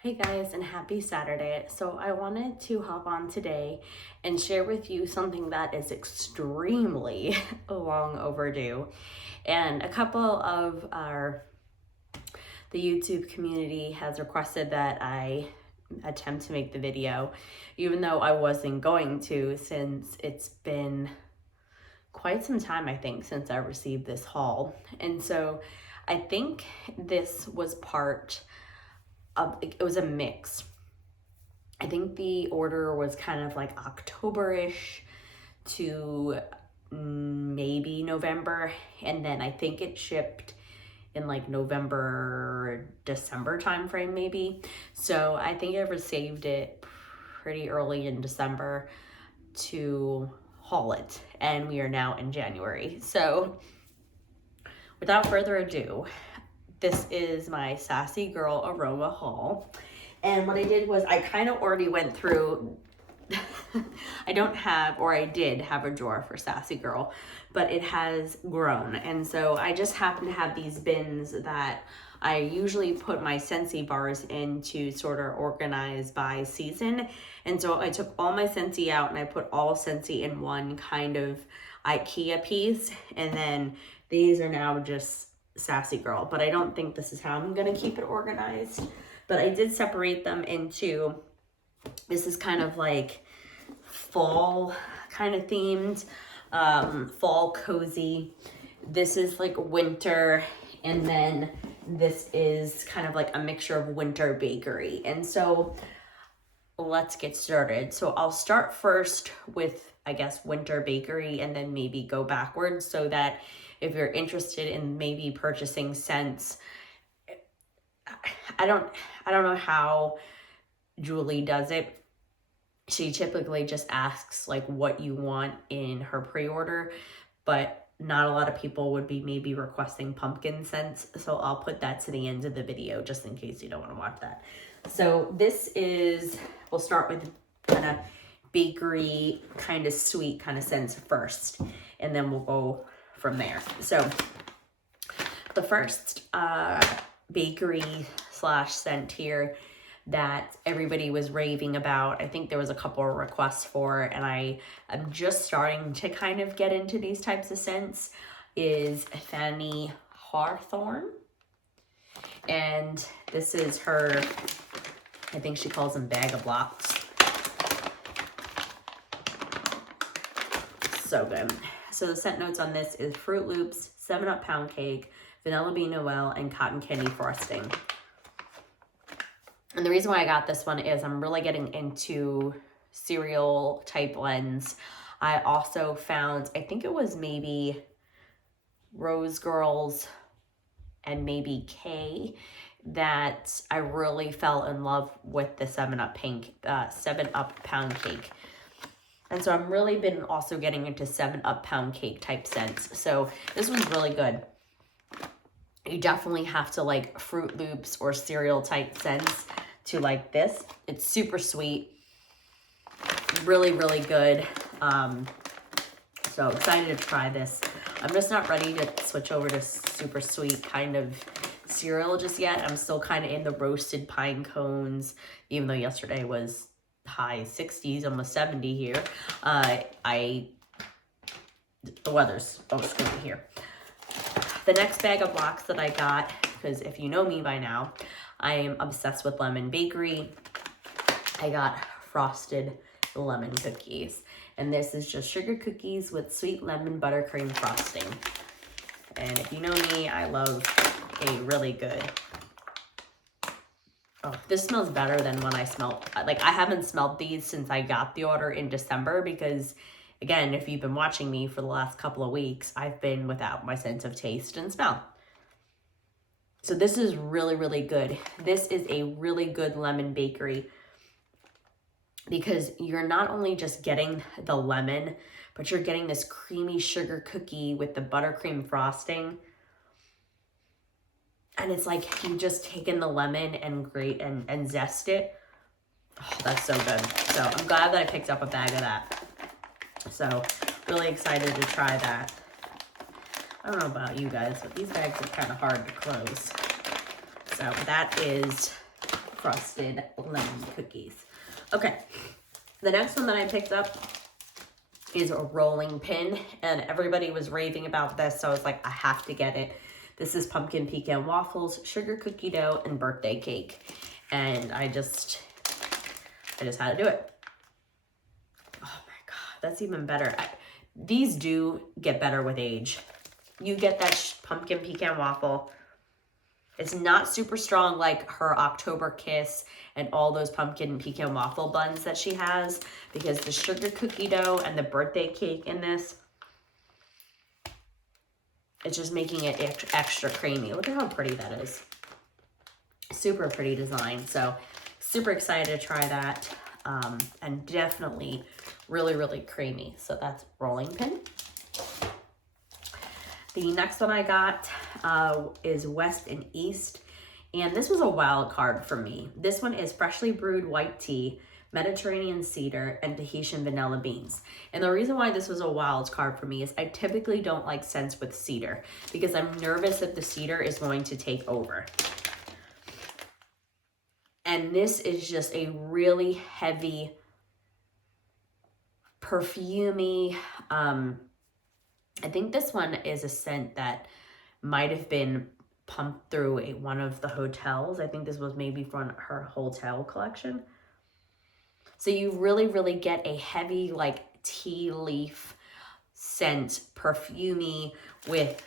Hey guys, and happy Saturday. So I wanted to hop on today and share with you something that is extremely long overdue. And a couple of the YouTube community has requested that I attempt to make the video, even though I wasn't going to, since it's been quite some time, I think, since I received this haul. And so I think this was it was a mix. I think the order was kind of like October-ish to maybe November, and then I think it shipped in like November, December timeframe maybe. So I think I received it pretty early in December to haul it, and we are now in January. So without further ado, this is my Sassy Girl Aroma haul. And what I did was I kind of already went through, I did have a drawer for Sassy Girl, but it has grown. And so I just happen to have these bins that I usually put my Scentsy bars in to sort of organize by season. And so I took all my Scentsy out and I put all Scentsy in one kind of IKEA piece. And then these are now just Sassy Girl, but I don't think this is how I'm gonna keep it organized. But I did separate them into, this is kind of like fall kind of themed, fall cozy. This is like winter, and then this is kind of like a mixture of winter bakery. And so let's get started. So I'll start first with, I guess, winter bakery, and then maybe go backwards so that if you're interested in maybe purchasing scents, I don't know how Julie does it. She typically just asks like what you want in her pre-order, but not a lot of people would be maybe requesting pumpkin scents. So I'll put that to the end of the video just in case you don't want to watch that. So this is, we'll start with kind of bakery, kind of sweet kind of scents first, and then we'll go from there. So the first bakery / scent here that everybody was raving about, I think there was a couple of requests for, and I am just starting to kind of get into these types of scents, is Fanny Hawthorne. And this is her, I think she calls them bag of blocks. So good. So the scent notes on this is Fruit Loops, 7-Up Pound Cake, Vanilla Bean Noel, and Cotton Candy Frosting. And the reason why I got this one is I'm really getting into cereal type blends. I also found, I think it was maybe Rose Girls and maybe K, that I really fell in love with the 7-Up Pound Cake. And so I'm really been also getting into 7-Up Pound Cake type scents. So this one's really good. You definitely have to like Fruit Loops or cereal type scents to like this. It's super sweet. Really, really good. So excited to try this. I'm just not ready to switch over to super sweet kind of cereal just yet. I'm still kind of in the roasted pine cones, even though yesterday was high 60s, almost 70 here. The weather's screwy here. The next bag of blocks that I got, because if you know me by now, I am obsessed with lemon bakery. I got frosted lemon cookies. And this is just sugar cookies with sweet lemon buttercream frosting. And if you know me, I love a really good. Oh, this smells better than when I smelled, like I haven't smelled these since I got the order in December because, again, if you've been watching me for the last couple of weeks, I've been without my sense of taste and smell. So this is really, really good. This is a really good lemon bakery because you're not only just getting the lemon, but you're getting this creamy sugar cookie with the buttercream frosting. And it's like you just taken the lemon and grate and zest it. Oh, that's so good. So I'm glad that I picked up a bag of that. So really excited to try that. I don't know about you guys, but these bags are kind of hard to close. So that is frosted lemon cookies. Okay, the next one that I picked up is a rolling pin, and everybody was raving about this, so I was like, I have to get it. This is pumpkin pecan waffles, sugar cookie dough, and birthday cake. And I just had to do it. Oh my God, that's even better. These do get better with age. You get that pumpkin pecan waffle. It's not super strong like her October Kiss and all those pumpkin pecan waffle buns that she has, because the sugar cookie dough and the birthday cake in this, it's just making it extra creamy. Look at how pretty that is. Super pretty design. So super excited to try that. And definitely really, really creamy. So that's rolling pin. The next one I got is West and East. And this was a wild card for me. This one is freshly brewed white tea, Mediterranean cedar, and Tahitian vanilla beans. And the reason why this was a wild card for me is I typically don't like scents with cedar because I'm nervous that the cedar is going to take over. And this is just a really heavy, perfumey, I think this one is a scent that might have been pumped through one of the hotels. I think this was maybe from her hotel collection. So you really, really get a heavy like tea leaf scent, perfumey with,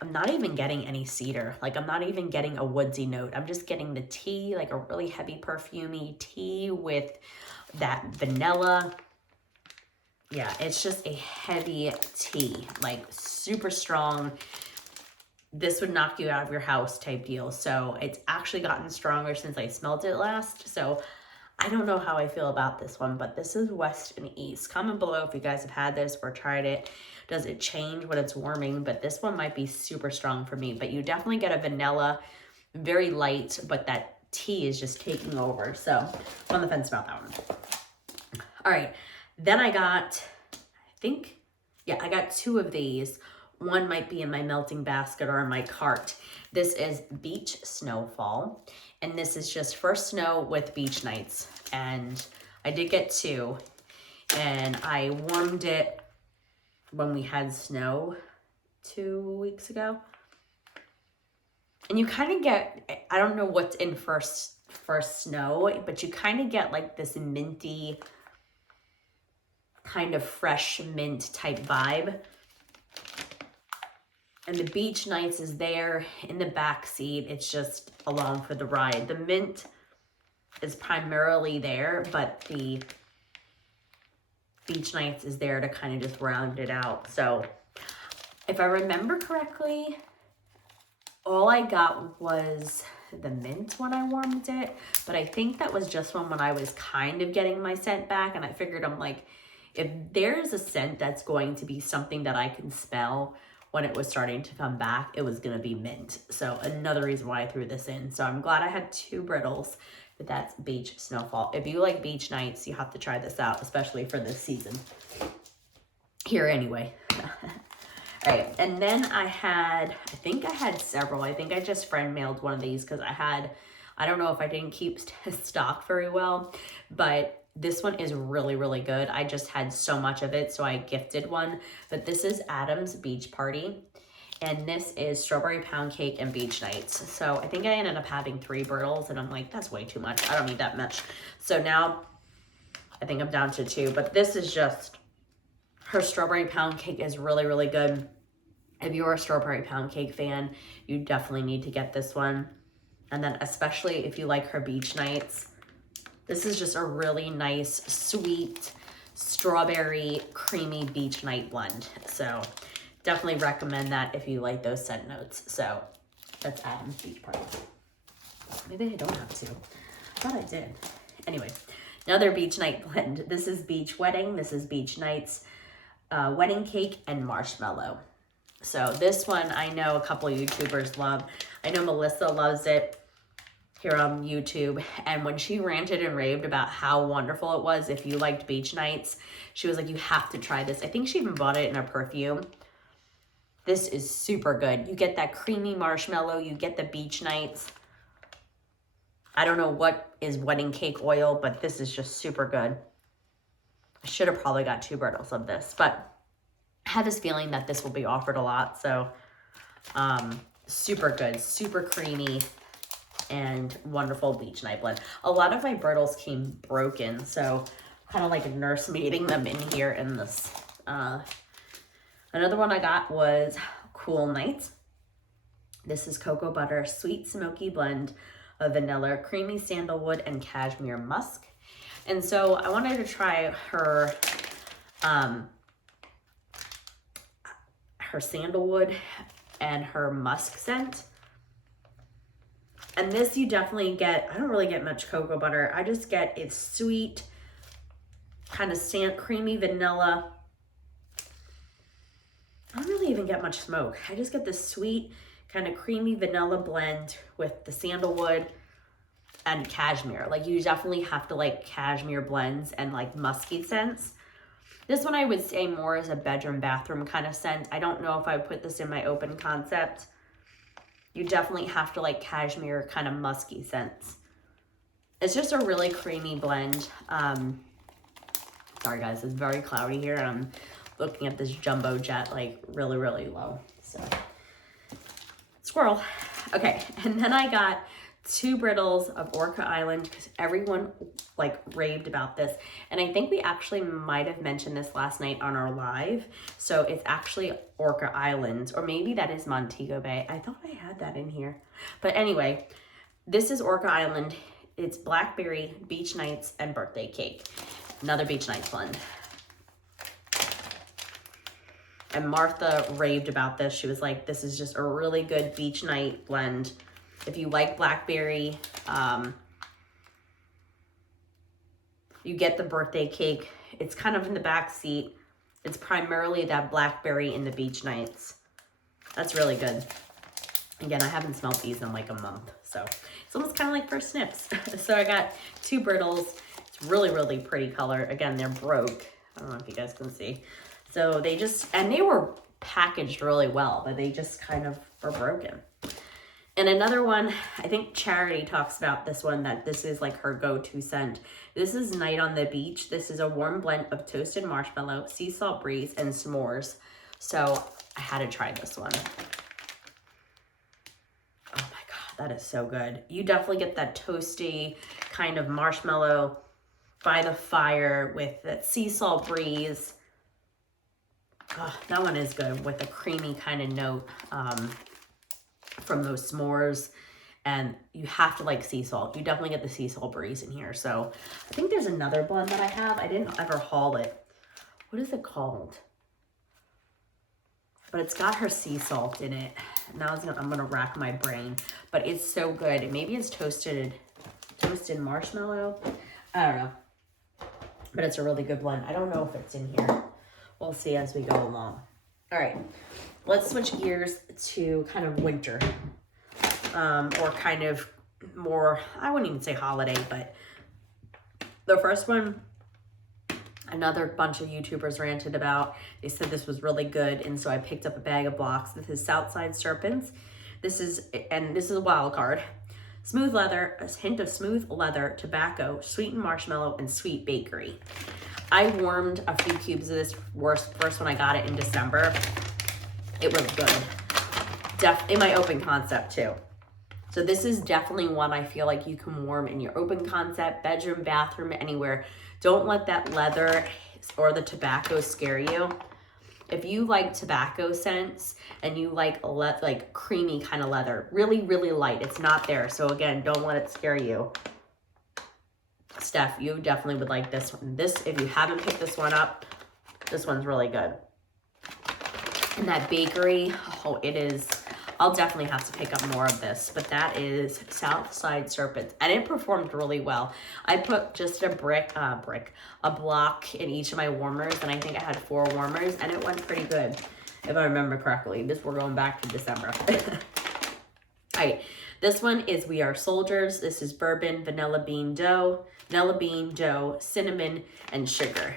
I'm not even getting any cedar. Like I'm not even getting a woodsy note. I'm just getting the tea, like a really heavy perfumey tea with that vanilla. Yeah, it's just a heavy tea, like super strong. This would knock you out of your house type deal. So it's actually gotten stronger since I smelled it last. So I don't know how I feel about this one, but this is West and East. Comment below if you guys have had this or tried it. Does it change when it's warming? But this one might be super strong for me. But you definitely get a vanilla, very light, but that tea is just taking over. So I'm on the fence about that one. All right. Then I got, I got two of these. One might be in my melting basket or in my cart. This is Beach Snowfall. And this is just first snow with beach nights. And I did get two. And I warmed it when we had snow 2 weeks ago. And you kind of get, I don't know what's in first snow, but you kind of get like this minty, kind of fresh mint type vibe. And the beach nights is there in the back seat. It's just along for the ride. The mint is primarily there, but the beach nights is there to kind of just round it out. So if I remember correctly, all I got was the mint when I warmed it, but I think that was just when I was kind of getting my scent back, and I figured, I'm like, if there's a scent that's going to be something that I can smell when it was starting to come back, it was going to be mint. So another reason why I threw this in. So I'm glad I had two brittles, but that's Beach Snowfall. If you like beach nights, you have to try this out, especially for this season. Here anyway. All right, and then I think I had several. I think I just friend mailed one of these because I don't know if I didn't keep stock very well, but this one is really, really good. I just had so much of it, so I gifted one. But this is Adam's Beach Party, and this is strawberry pound cake and beach nights. So I think I ended up having 3 brittles, and I'm like, that's way too much. I don't need that much. So now I think I'm down to 2, but this is just, her strawberry pound cake is really, really good. If you're a strawberry pound cake fan, you definitely need to get this one. And then especially if you like her beach nights, this is just a really nice, sweet, strawberry, creamy beach night blend. So definitely recommend that if you like those scent notes. So that's Adam's Beach Party. Maybe I don't have to. I thought I did. Anyway, another beach night blend. This is Beach Wedding. This is Beach Nights, wedding cake and marshmallow. So this one I know a couple YouTubers love. I know Melissa loves it here on YouTube, and when she ranted and raved about how wonderful it was if you liked beach nights, she was like, you have to try this. I think she even bought it in a perfume. This is super good. You get that creamy marshmallow, you get the beach nights. I don't know what is wedding cake oil, but this is just super good. I should have probably got 2 bottles of this, but I had this feeling that this will be offered a lot. So super good, super creamy, and wonderful beach night blend. A lot of my Bertles came broken, so kind of like nursemaiding them in here in this. Another one I got was Cool Night. This is cocoa butter, sweet smoky blend of vanilla, creamy sandalwood, and cashmere musk. And so I wanted to try her her sandalwood and her musk scent. And this you definitely get, I don't really get much cocoa butter. I just get it's sweet, kind of creamy vanilla. I don't really even get much smoke. I just get this sweet, kind of creamy vanilla blend with the sandalwood and cashmere. Like you definitely have to like cashmere blends and like musky scents. This one I would say more is a bedroom bathroom kind of scent. I don't know if I would put this in my open concept. You definitely have to like cashmere kind of musky scents. It's just a really creamy blend. Sorry guys, it's very cloudy here and I'm looking at this jumbo jet like really, really low. So squirrel. Okay, and then I got 2 brittles of Orca Island because everyone like raved about this. And I think we actually might have mentioned this last night on our live. So it's actually Orca Island, or maybe that is Montego Bay. I thought I had that in here. But anyway, this is Orca Island. It's blackberry, beach nights, and birthday cake. Another beach nights blend. And Martha raved about this. She was like, this is just a really good beach night blend. If you like blackberry, you get the birthday cake. It's kind of in the back seat. It's primarily that blackberry in the beach nights. That's really good. Again, I haven't smelled these in like a month. So it's almost kind of like first sniffs. So I got 2 brittles. It's really, really pretty color. Again, they're broke. I don't know if you guys can see. So they just, and they were packaged really well, but they just kind of were broken. And another one, I think Charity talks about this one, that this is like her go-to scent. This is Night on the Beach. This is a warm blend of toasted marshmallow, sea salt breeze, and s'mores. So I had to try this one. Oh my God, that is so good. You definitely get that toasty kind of marshmallow by the fire with that sea salt breeze. Oh, that one is good with a creamy kind of note from those s'mores. And you have to like sea salt. You definitely get the sea salt breeze in here. So I think there's another blend that I have. I didn't ever haul it. What is it called? But it's got her sea salt in it. Now I'm gonna rack my brain. But it's so good. Maybe it's toasted marshmallow. I don't know. But it's a really good blend. I don't know if it's in here. We'll see as we go along. All right, let's switch gears to kind of winter, or kind of more, I wouldn't even say holiday, but the first one, another bunch of YouTubers ranted about. They said this was really good, and so I picked up a bag of blocks. This is Southside Serpents. This is a wild card. Smooth leather, a hint of smooth leather, tobacco, sweetened marshmallow, and sweet bakery. I warmed a few cubes of this first when I got it in December. It was good. In my open concept too. So this is definitely one I feel like you can warm in your open concept, bedroom, bathroom, anywhere. Don't let that leather or the tobacco scare you. If you like tobacco scents and you like creamy kind of leather, really, really light, it's not there. So again, don't let it scare you. Steph, you definitely would like this one. If you haven't picked this one up, this one's really good. And that bakery, oh, it is. I'll definitely have to pick up more of this, but that is Southside Serpents, and it performed really well. I put just a block in each of my warmers, and I think I had 4 warmers, and it went pretty good, if I remember correctly. We're going back to December. All right, this one is We Are Soldiers. This is bourbon, vanilla bean dough, cinnamon, and sugar.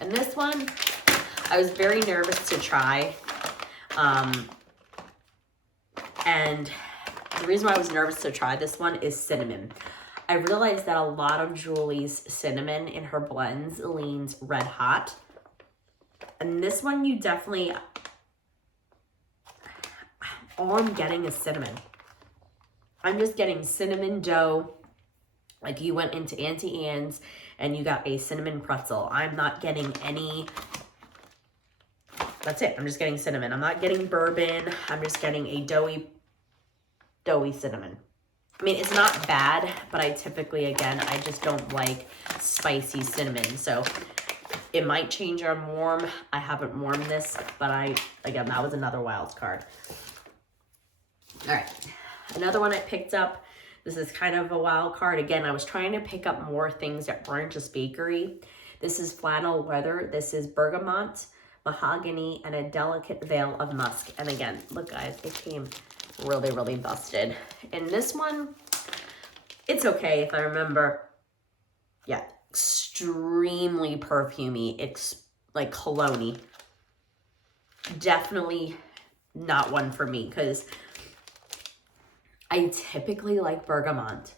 And this one, I was very nervous to try. And the reason why I was nervous to try this one is cinnamon. I realized that a lot of Julie's cinnamon in her blends leans red hot. And this one you definitely, all I'm getting is cinnamon. I'm just getting cinnamon dough. Like you went into Auntie Anne's and you got a cinnamon pretzel. I'm not getting any, that's it. I'm just getting cinnamon. I'm not getting bourbon. I'm just getting a doughy cinnamon. I mean, it's not bad, but I typically, again, I just don't like spicy cinnamon. So it might change on warm. I haven't warmed this, but again, that was another wild card. All right. Another one I picked up. This is kind of a wild card. Again, I was trying to pick up more things that weren't just bakery. This is flannel leather. This is bergamot, mahogany, and a delicate veil of musk. And again, look guys, it came really, really busted. And this one, it's okay if I remember. Yeah, extremely perfumey. It's like cologne-y. Definitely not one for me because I typically like bergamot.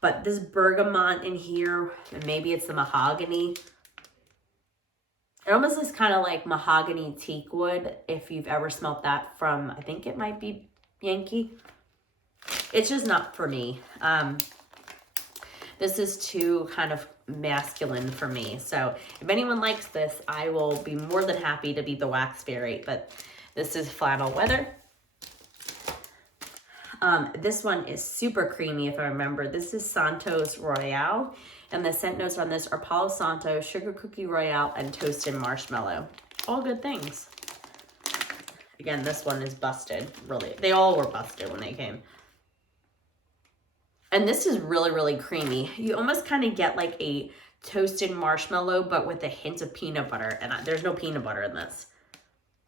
But this bergamot in here, and maybe it's the mahogany. It almost is kind of like mahogany teak wood, if you've ever smelled that from, I think it might be Yankee. It's just not for me. This is too kind of masculine for me. So if anyone likes this, I will be more than happy to be the wax fairy. But this is flannel leather. This one is super creamy, if I remember. This is Santos Royale, and the scent notes on this are Palo Santo, Sugar Cookie Royale, and Toasted Marshmallow. All good things. Again, this one is busted, really. They all were busted when they came. And this is really, really creamy. You almost kind of get like a toasted marshmallow, but with a hint of peanut butter, and there's no peanut butter in this.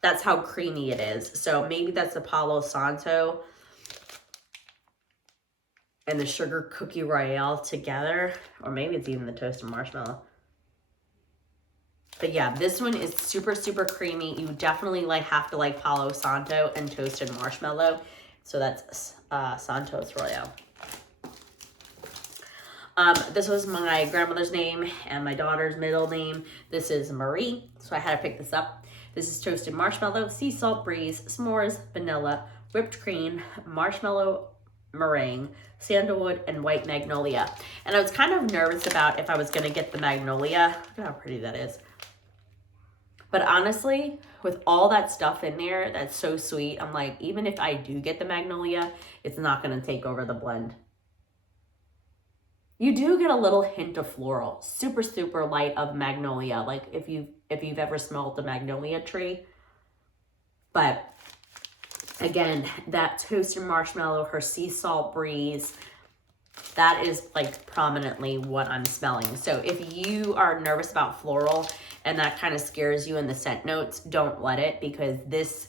That's how creamy it is. So maybe that's the Palo Santo and the Sugar Cookie Royale together, or maybe it's even the toasted marshmallow. But yeah, this one is super, super creamy. You definitely have to like Palo Santo and toasted marshmallow. So that's Santos Royale. This was my grandmother's name and my daughter's middle name. This is Marie, so I had to pick this up. This is toasted marshmallow, sea salt breeze, s'mores, vanilla, whipped cream, marshmallow meringue, sandalwood, and white magnolia. And I was kind of nervous about if I was going to get the magnolia. Look at how pretty that is. But honestly, with all that stuff in there, that's so sweet. I'm like, even if I do get the magnolia, it's not going to take over the blend. You do get a little hint of floral, super, super light of magnolia. Like if you've ever smelled the magnolia tree. But again, that toasted marshmallow, her sea salt breeze, that is like prominently what I'm smelling. So if you are nervous about floral and that kind of scares you in the scent notes, don't let it, because this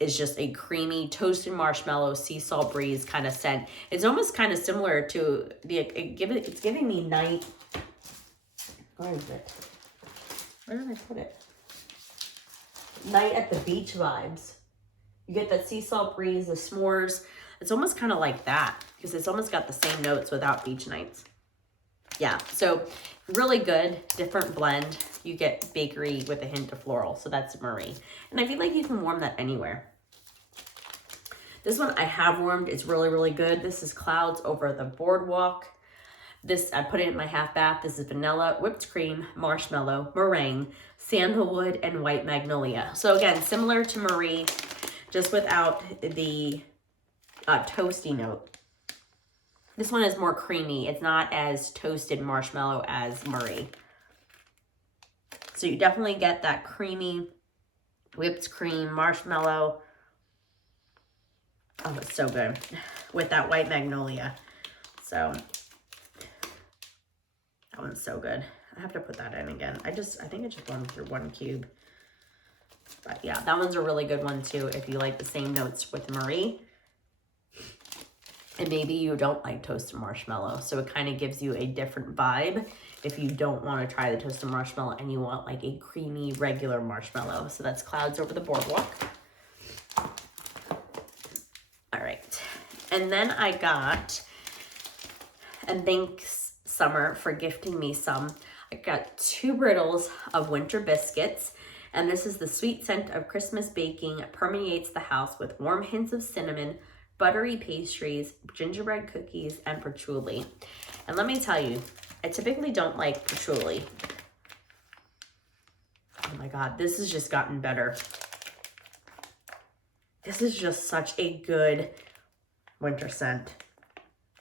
is just a creamy toasted marshmallow sea salt breeze kind of scent. It's almost kind of similar to it's giving me night. Where is it? Where did I put it? Night at the beach vibes. You get that sea salt breeze, the s'mores. It's almost kind of like that, because it's almost got the same notes without beach nights. Yeah, so really good, different blend. You get bakery with a hint of floral, so that's Marie. And I feel like you can warm that anywhere. This one I have warmed. It's really, really good. This is Clouds Over the Boardwalk. This, I put it in my half bath. This is vanilla, whipped cream, marshmallow, meringue, sandalwood, and white magnolia. So again, similar to Marie, just without the toasty note. This one is more creamy. It's not as toasted marshmallow as Marie. So you definitely get that creamy whipped cream marshmallow. Oh, it's so good with that white magnolia. So that one's so good. I have to put that in again. I think it just went through one cube. But yeah, that one's a really good one too if you like the same notes with Marie. And maybe you don't like toasted marshmallow, so it kind of gives you a different vibe if you don't want to try the toasted marshmallow and you want like a creamy regular marshmallow. So that's Clouds Over the Boardwalk. All right, And then I got, and thanks Summer for gifting me some, I got 2 brittles of winter biscuits. And this is the sweet scent of Christmas baking permeates the house with warm hints of cinnamon, buttery pastries, gingerbread cookies, and patchouli. And let me tell you, I typically don't like patchouli. Oh my God, this has just gotten better. This is just such a good winter scent.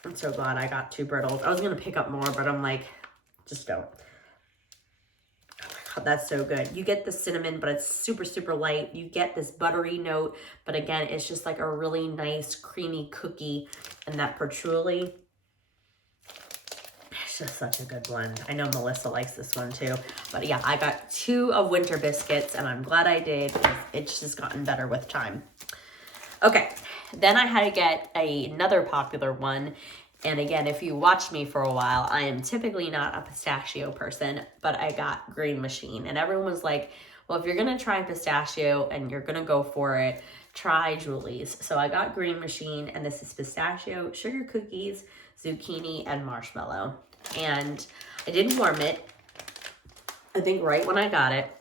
I'm so glad I got 2 brittles. I was gonna pick up more, but I'm like, just don't. Oh my God, that's so good. You get the cinnamon, but it's super, super light. You get this buttery note, but again, it's just like a really nice creamy cookie. And that patchouli, it's just such a good blend. I know Melissa likes this one too. But yeah, I got 2 of winter biscuits, and I'm glad I did. It's just gotten better with time. Okay, then I had to get another popular one. And again, if you watch me for a while, I am typically not a pistachio person, but I got Green Machine. And everyone was like, well, if you're gonna try pistachio and you're gonna go for it, try Julie's. So I got Green Machine, and this is pistachio, sugar cookies, zucchini, and marshmallow. And I didn't warm it. I think right when I got it.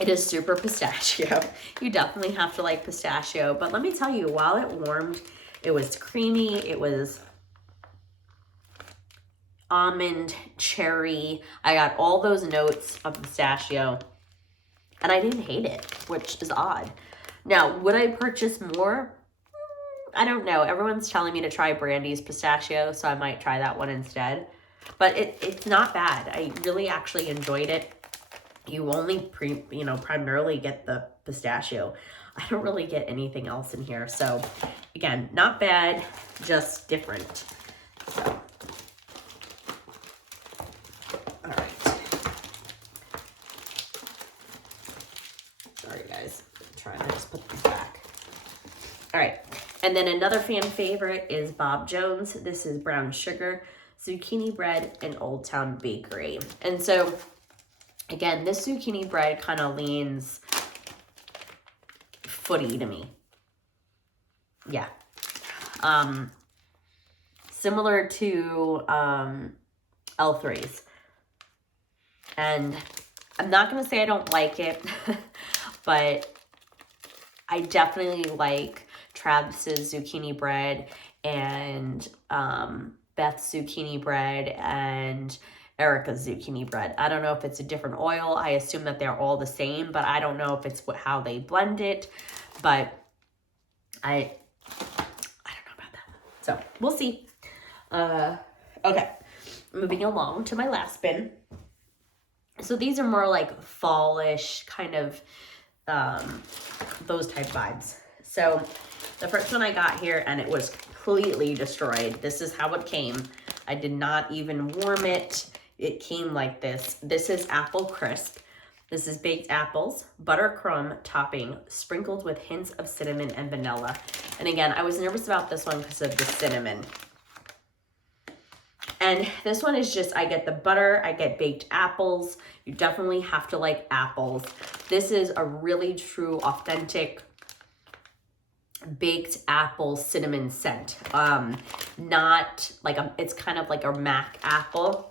It is super pistachio. You definitely have to like pistachio. But let me tell you, while it warmed, it was creamy. It was almond, cherry. I got all those notes of pistachio. And I didn't hate it, which is odd. Now, would I purchase more? I don't know. Everyone's telling me to try Brandy's pistachio, so I might try that one instead. But it's not bad. I really actually enjoyed it. You only primarily get the pistachio. I don't really get anything else in here. So again, not bad, just different. So, all right. Sorry guys, I'm trying to just put these back. All right. And then another fan favorite is Bob Jones. This is brown sugar, zucchini bread, and Old Town Bakery. And so again, this zucchini bread kind of leans footy to me. Yeah. Similar to L3's. And I'm not going to say I don't like it, but I definitely like Travis's zucchini bread and Beth's zucchini bread and Erica's zucchini bread. I don't know if it's a different oil. I assume that they're all the same, but I don't know if it's how they blend it. But I don't know about that. So we'll see. Okay, moving along to my last bin. So these are more like fallish kind of those type vibes. So the first one I got here, and it was completely destroyed. This is how it came. I did not even warm it. It came like this. This is apple crisp. This is baked apples, buttercrumb topping, sprinkled with hints of cinnamon and vanilla. And again, I was nervous about this one because of the cinnamon. And this one is just, I get the butter, I get baked apples. You definitely have to like apples. This is a really true, authentic baked apple cinnamon scent. Not like it's kind of like a Mac apple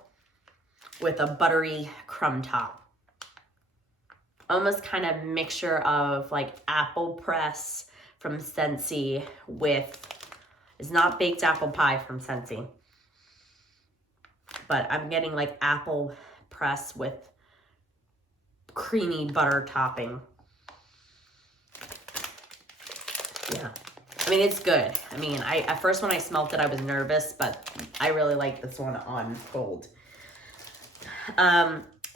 with a buttery crumb top. Almost kind of mixture of like apple press from Sassy with, it's not baked apple pie from Sassy, but I'm getting like apple press with creamy butter topping. Yeah. I mean, it's good. I mean, at first when I smelt it, I was nervous, but I really like this one on cold.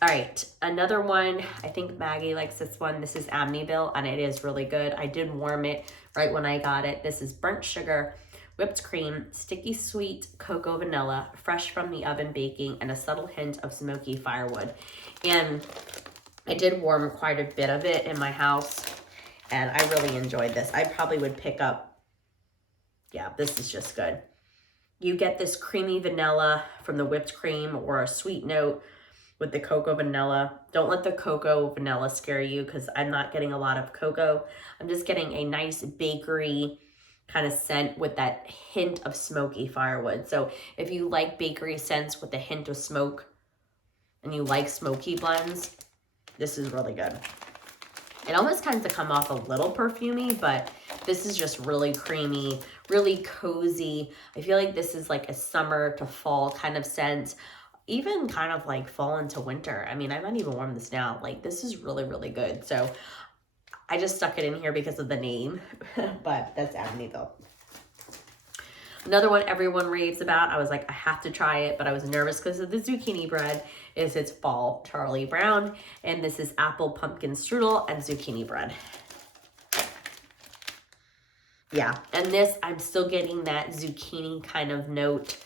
All right, another one, I think Maggie likes this one. This is Amityville, and it is really good. I did warm it right when I got it. This is burnt sugar, whipped cream, sticky sweet cocoa vanilla, fresh from the oven baking, and a subtle hint of smoky firewood. And I did warm quite a bit of it in my house, and I really enjoyed this. I probably would pick up, yeah, this is just good. You get this creamy vanilla from the whipped cream or a sweet note with the cocoa vanilla. Don't let the cocoa vanilla scare you because I'm not getting a lot of cocoa. I'm just getting a nice bakery kind of scent with that hint of smoky firewood. So if you like bakery scents with a hint of smoke and you like smoky blends, this is really good. It almost kind of come off a little perfumey, but this is just really creamy, really cozy. I feel like this is like a summer to fall kind of scent, even kind of like fall into winter. I mean, I might even warm this now. Like, this is really, really good. So I just stuck it in here because of the name, but that's Amityville. Another one everyone raves about. I was like, I have to try it, but I was nervous because of the zucchini bread. It's fall Charlie Brown, and this is apple pumpkin strudel and zucchini bread. Yeah, and this, I'm still getting that zucchini kind of note.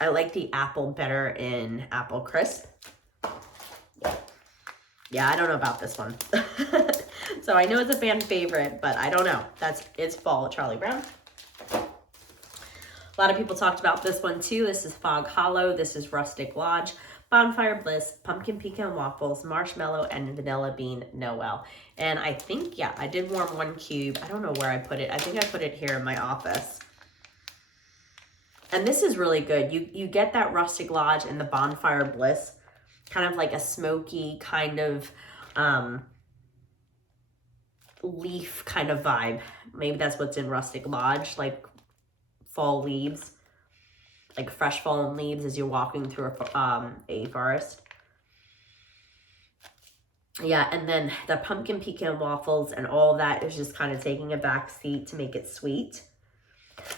I like the apple better in apple crisp. Yeah, I don't know about this one. So I know it's a fan favorite, but I don't know. It's fall Charlie Brown. A lot of people talked about this one too. This is Fog Hollow. This is Rustic Lodge, Bonfire Bliss, Pumpkin Pecan Waffles, Marshmallow, and Vanilla Bean Noel. And I think, yeah, I did warm 1 cube. I don't know where I put it. I think I put it here in my office. And this is really good. You get that Rustic Lodge and the Bonfire Bliss, kind of like a smoky kind of leaf kind of vibe. Maybe that's what's in Rustic Lodge, like fall leaves, like fresh fallen leaves as you're walking through a forest. Yeah, and then the pumpkin pecan waffles and all that is just kind of taking a back seat to make it sweet.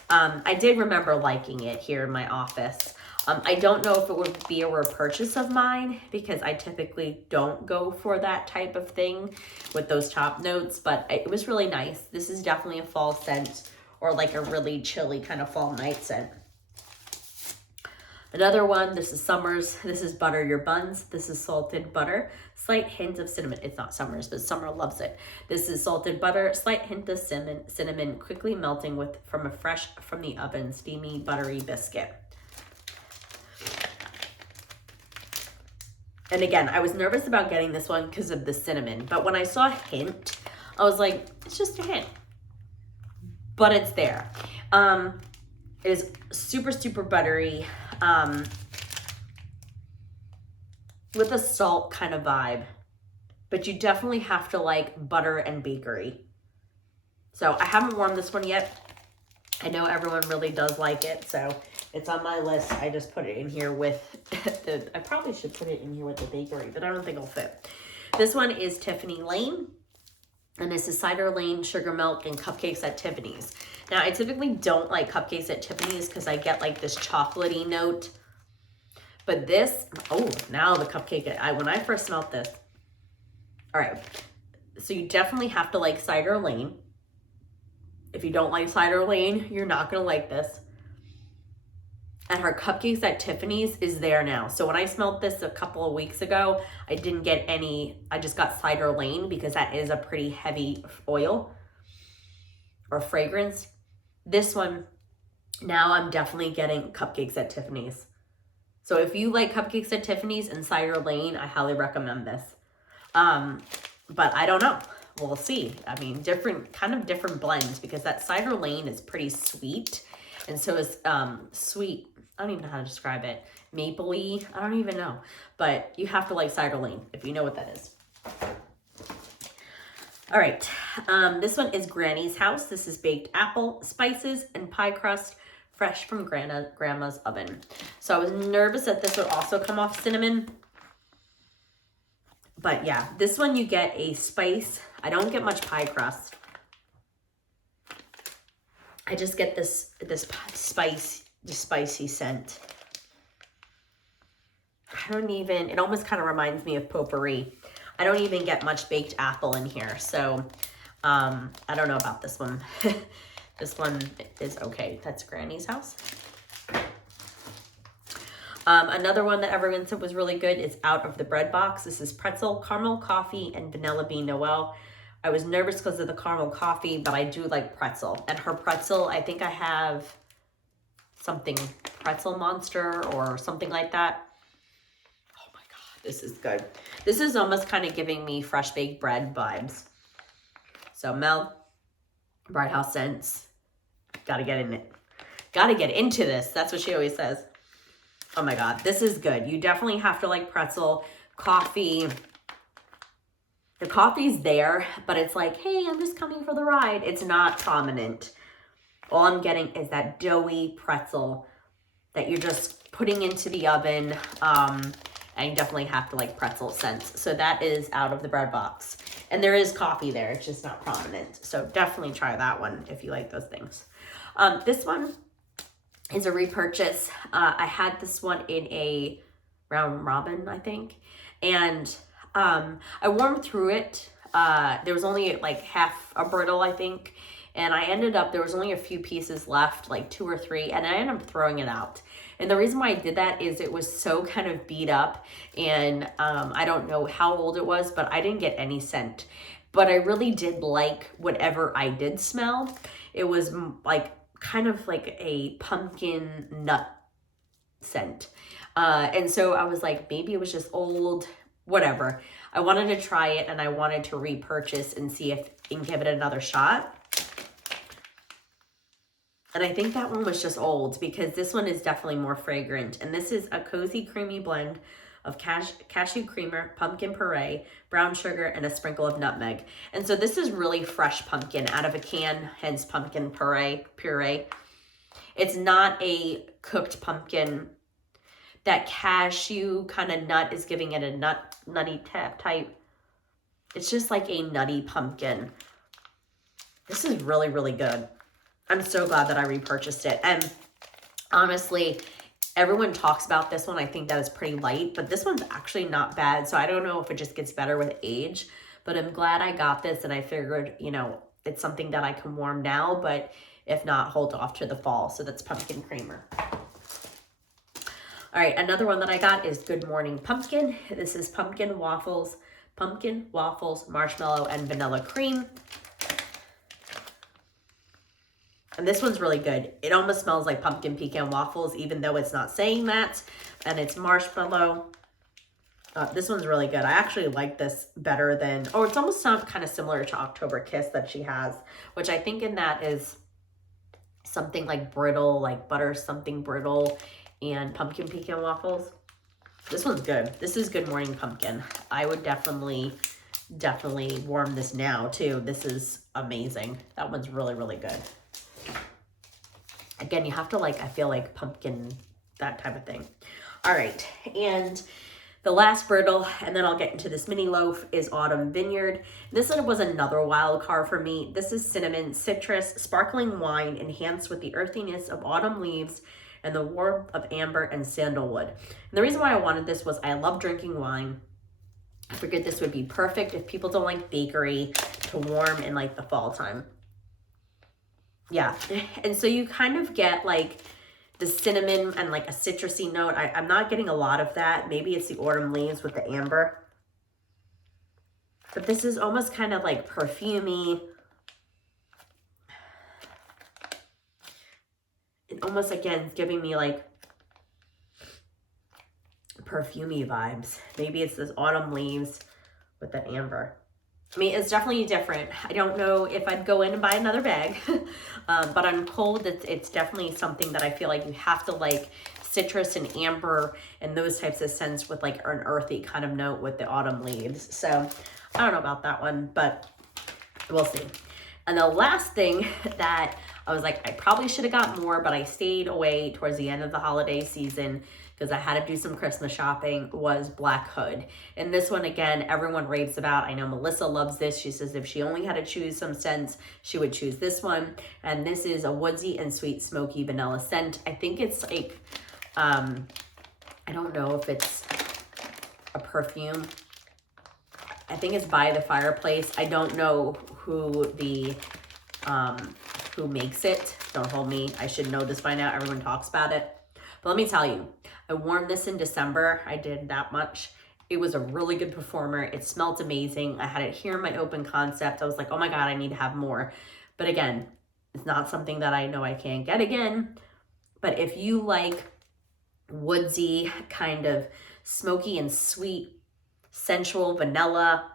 I did remember liking it here in my office. I don't know if it would be a repurchase of mine because I typically don't go for that type of thing with those top notes, but it was really nice. This is definitely a fall scent or like a really chilly kind of fall night scent. Another one, this is Summer's. This is Butter Your Buns. This is Salted Butter, slight hint of cinnamon. It's not Summer's, but Summer loves it. This is Salted Butter, slight hint of cinnamon, quickly melting from a fresh from the oven, steamy, buttery biscuit. And again, I was nervous about getting this one because of the cinnamon, but when I saw a hint, I was like, it's just a hint, but it's there. It is super, super buttery, with a salt kind of vibe, but you definitely have to like butter and bakery. So I haven't warmed this one yet. I know everyone really does like it, so it's on my list. I just put it in here with I probably should put it in here with the bakery, but I don't think it'll fit. This one is Tiffany Lane, and this is Cider Lane, Sugar Milk, and Cupcakes at Tiffany's. Now, I typically don't like cupcakes at Tiffany's because I get like this chocolatey note. But this, oh, now the cupcake, when I first smelled this. All right, so you definitely have to like Cider Lane. If you don't like Cider Lane, you're not gonna like this. And her Cupcakes at Tiffany's is there now. So when I smelled this a couple of weeks ago, I didn't get any, I just got Cider Lane because that is a pretty heavy oil or fragrance. This one, now I'm definitely getting Cupcakes at Tiffany's. So if you like Cupcakes at Tiffany's and Cider Lane, I highly recommend this. But I don't know. We'll see. I mean, kind of different blends because that Cider Lane is pretty sweet. And so is sweet. I don't even know how to describe it. Mapley. I don't even know. But you have to like Cider Lane if you know what that is. All right. This one is Granny's House. This is baked apple, spices, and pie crust, fresh from Grandma's oven. So I was nervous that this would also come off cinnamon. But yeah, this one you get a spice. I don't get much pie crust. I just get this spicy scent. It almost kind of reminds me of potpourri. I don't even get much baked apple in here. So I don't know about this one. This one is okay. That's Granny's House. Another one that everyone said was really good is Out of the Bread Box. This is pretzel, caramel coffee, and vanilla bean Noel. I was nervous because of the caramel coffee, but I do like pretzel. And her pretzel, I think I have something pretzel monster or something like that. Oh my God, this is good. This is almost kind of giving me fresh baked bread vibes. So Mel, Bright House Scents, gotta get in it. Gotta get into this. That's what she always says. Oh my God, this is good. You definitely have to like pretzel, coffee. The coffee's there, but it's like, hey, I'm just coming for the ride. It's not prominent. All I'm getting is that doughy pretzel that you're just putting into the oven. And you definitely have to like pretzel scents. So that is out of the bread box. And there is coffee there. It's just not prominent. So definitely try that one if you like those things. This one is a repurchase. I had this one in a round robin, I think. And I warmed through it. There was only like half a brittle, I think. And I ended up, there was only a few pieces left, like 2 or 3, and I ended up throwing it out. And the reason why I did that is it was so kind of beat up, and I don't know how old it was, but I didn't get any scent. But I really did like whatever I did smell. It was like kind of like a pumpkin nut scent. And so I was like, maybe it was just old, whatever. I wanted to try it, and I wanted to repurchase and see if I can give it another shot. And I think that one was just old because this one is definitely more fragrant. And this is a cozy, creamy blend of cashew creamer, pumpkin puree, brown sugar, and a sprinkle of nutmeg. And so this is really fresh pumpkin out of a can, hence pumpkin puree. It's not a cooked pumpkin. That cashew kind of nut is giving it a nutty type. It's just like a nutty pumpkin. This is really, really good. I'm so glad that I repurchased it. And honestly, everyone talks about this one. I think that is pretty light, but this one's actually not bad. So I don't know if it just gets better with age, but I'm glad I got this, and I figured, you know, it's something that I can warm now, but if not, hold off to the fall. So that's pumpkin creamer. All right, another one that I got is Good Morning Pumpkin. This is pumpkin waffles, marshmallow, and vanilla cream. And this one's really good. It almost smells like pumpkin pecan waffles, even though it's not saying that. And it's marshmallow. This one's really good. I actually like this better than, or it's almost kind of similar to October Kiss that she has, which I think in that is something like brittle, like butter something brittle, and pumpkin pecan waffles. This one's good. This is Good Morning Pumpkin. I would definitely warm this now too. This is amazing. That one's really, really good. Again, you have to like, I feel like pumpkin, that type of thing. All right, and the last brittle, and then I'll get into this mini loaf, is Autumn Vineyard. This one was another wild card for me. This is cinnamon, citrus, sparkling wine enhanced with the earthiness of autumn leaves and the warmth of amber and sandalwood. And the reason why I wanted this was I love drinking wine. I figured this would be perfect if people don't like bakery to warm in like the fall time. Yeah, and so you kind of get like the cinnamon and like a citrusy note. I'm not getting a lot of that. Maybe it's the autumn leaves with the amber. But this is almost kind of like perfumey. It almost, again, giving me like perfumey vibes. Maybe it's this autumn leaves with the amber. I mean, it's definitely different. I don't know if I'd go in and buy another bag, but I'm told that it's definitely something that I feel like you have to like citrus and amber and those types of scents with like an earthy kind of note with the autumn leaves. So I don't know about that one, but we'll see. And the last thing that I was like, I probably should have got more, but I stayed away towards the end of the holiday season because I had to do some Christmas shopping, was Black Hood. And this one, again, everyone raves about. I know Melissa loves this. She says if she only had to choose some scents, she would choose this one. And this is a woodsy and sweet smoky vanilla scent. I think it's like, I don't know if it's a perfume. I think it's By the Fireplace. I don't know who makes it. Don't hold me. I should know this by now. Everyone talks about it. But let me tell you, I wore this in December. I did that much. It was a really good performer. It smelled amazing. I had it here in my open concept. I was like, oh my God, I need to have more. But again, it's not something that I know I can't get again. But if you like woodsy, kind of smoky and sweet, sensual vanilla,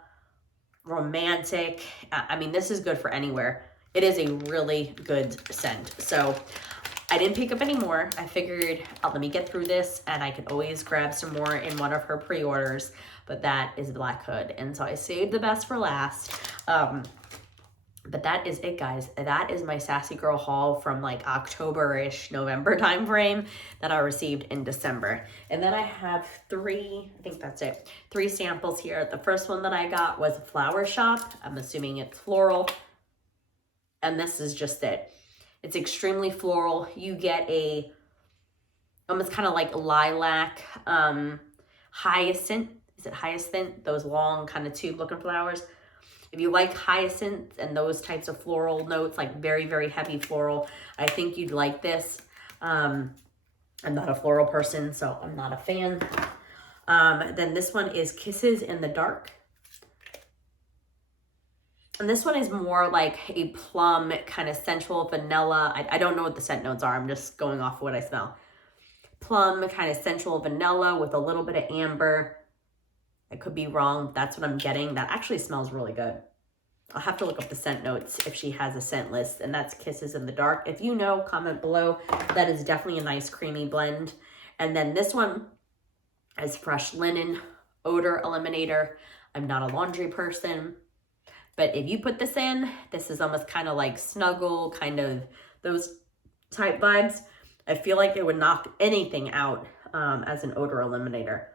romantic. I mean, this is good for anywhere. It is a really good scent. So I didn't pick up any more. I figured, let me get through this and I could always grab some more in one of her pre-orders, but that is Black Hood. And so I saved the best for last. But that is it, guys. That is my Sassy Girl haul from like October-ish, November time frame that I received in December. And then I have three samples here. The first one that I got was Flower Shop. I'm assuming it's floral. And this is just it. It's extremely floral. You get a almost kind of like lilac hyacinth. Is it hyacinth? Those long kind of tube looking flowers. If you like hyacinth and those types of floral notes, like very, very heavy floral, I think you'd like this. I'm not a floral person, so I'm not a fan. Then this one is Kisses in the Dark. And this one is more like a plum, kind of sensual vanilla. I don't know what the scent notes are. I'm just going off what I smell. Plum, kind of sensual vanilla with a little bit of amber. I could be wrong. That's what I'm getting. That actually smells really good. I'll have to look up the scent notes if she has a scent list, and that's Kisses in the Dark. If you know, comment below. That is definitely a nice creamy blend. And then this one is Fresh Linen Odor Eliminator. I'm not a laundry person, but if you put this in, this is almost kind of like Snuggle, kind of those type vibes. I feel like it would knock anything out as an odor eliminator.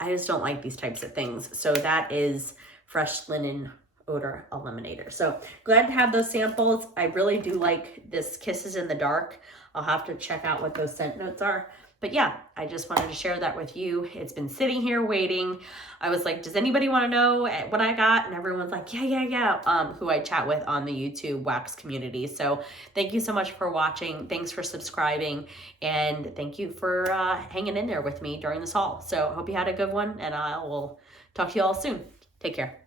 I just don't like these types of things. So that is Fresh Linen Odor Eliminator. So glad to have those samples. I really do like this Kisses in the Dark. I'll have to check out what those scent notes are. But yeah, I just wanted to share that with you. It's been sitting here waiting. I was like, does anybody want to know what I got? And everyone's like, yeah. Who I chat with on the YouTube wax community. So thank you so much for watching. Thanks for subscribing. And thank you for hanging in there with me during this haul. So I hope you had a good one, and I will talk to you all soon. Take care.